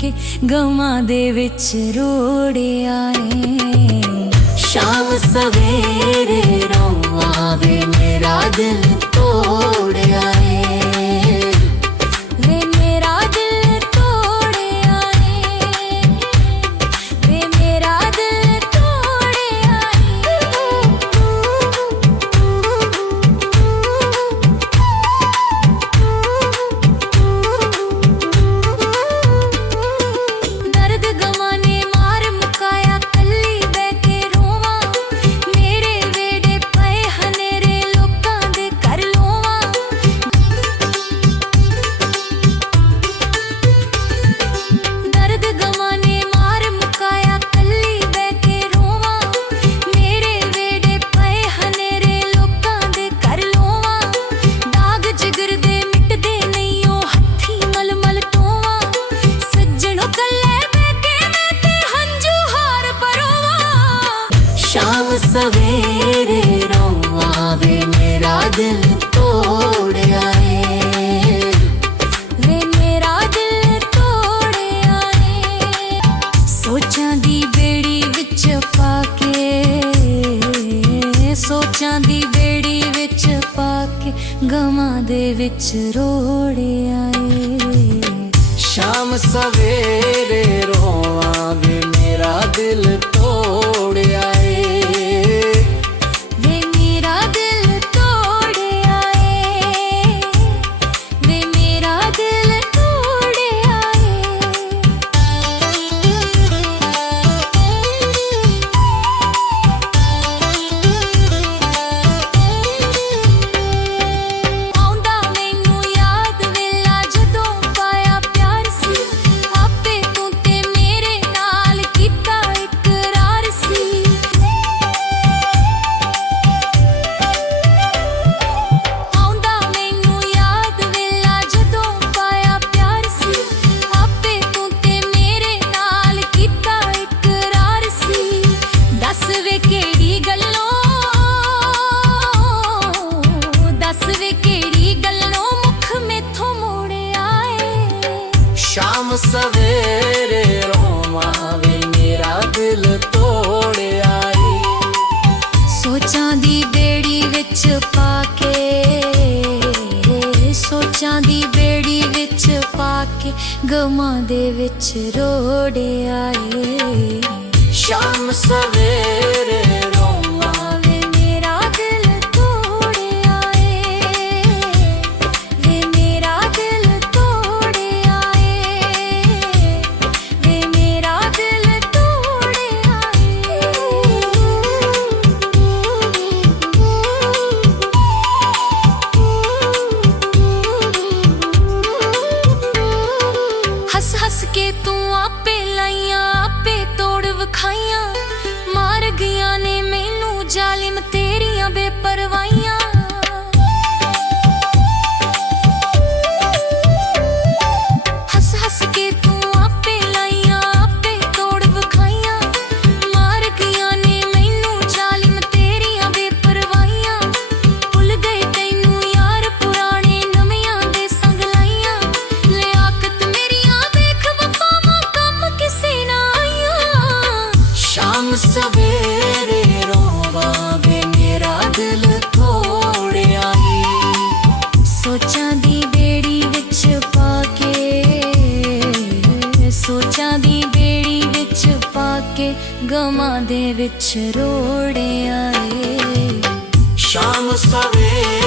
के गमां दे विच रोड़िया ए। शाम सवेरे रोवां वे मेरा दिल तोड़िया ए, वे मेरा दिल तोड़िया ए, वे मेरा दिल तोड़िया ए। दर्द गमां ने मार मुकाया कल्ली बह के रोवां, मेरे वेड़े पए हनेरे लोकां दे कर लोवां। दर्द गमां ने मार मुकाया कल्ली बह के रोवां, मेरे वेड़े पए हनेरे लोकां दे कर लोवां। दाग जिगर दे मिटदे नहीं ओ हत्थी मल मल टोवां, सज्जणों कल्ले बह के मैं ते हंजू हार परोवां। शाम सवेरे रोवां वे मेरा दिल तोड़िया ए, वे मेरा दिल तोड़िया ए। सोचां दी बेड़ी विच पाके, सोचां दी बेड़ी विच पाके गमां दे विच रोड़िया ए। शाम सवेरे रोवां वे मेरा दिल तोड़िया ए, वे मेरा दिल तोड़िया ए, वे मेरा दिल तोड़िया ए। आउंदा मैनू याद वेला जदों पाया प्यार सी, आपे तू ते मेरे नाल कीता इकरार सी। आउंदा मैनू याद वेला जदों पाया प्यार सी, आपे तू ते मेरे नाल कीता इकरार सी। दस वे केड़ी गल्लों, दस वे केड़ी गल्लों मुख मैथों मोड़िया ए। शाम सवेरे रोवां वे मेरा दिल तोड़िया ए। सोचां दी बेड़ी विच पाके, सोचां दी बेड़ी विच पाके गमां दे विच रोड़िया ए। शाम सवेरे रोवां वे मेरा दिल तोड़िया ए, वे मेरा दिल तोड़िया ए, वे मेरा दिल तोड़िया ए। हस हस के तू आपे लाइयां आपे तोड़ विखाइयां, मार गईयां ने मैनू जालिम तेरियां बेपरवाइयां। हस हस के तू आपे लाइयां आपे तोड़ विखाइयां, मार गईयां ने मैनू जालिम तेरियां बेपरवाइयां। भुल गए तैनू यार पुराने नवियां दे संग लाइयां, लियाकत मेरियां वेख वफावां कम किसे ना आइयां। शाम सवेरे रोवां वे मेरा दिल तोड़िया ए। सोचां दी बेड़ी विच पाके, सोचां दी बेड़ी विच पाके गमां दे विच रोड़िया ए। शाम सवेरे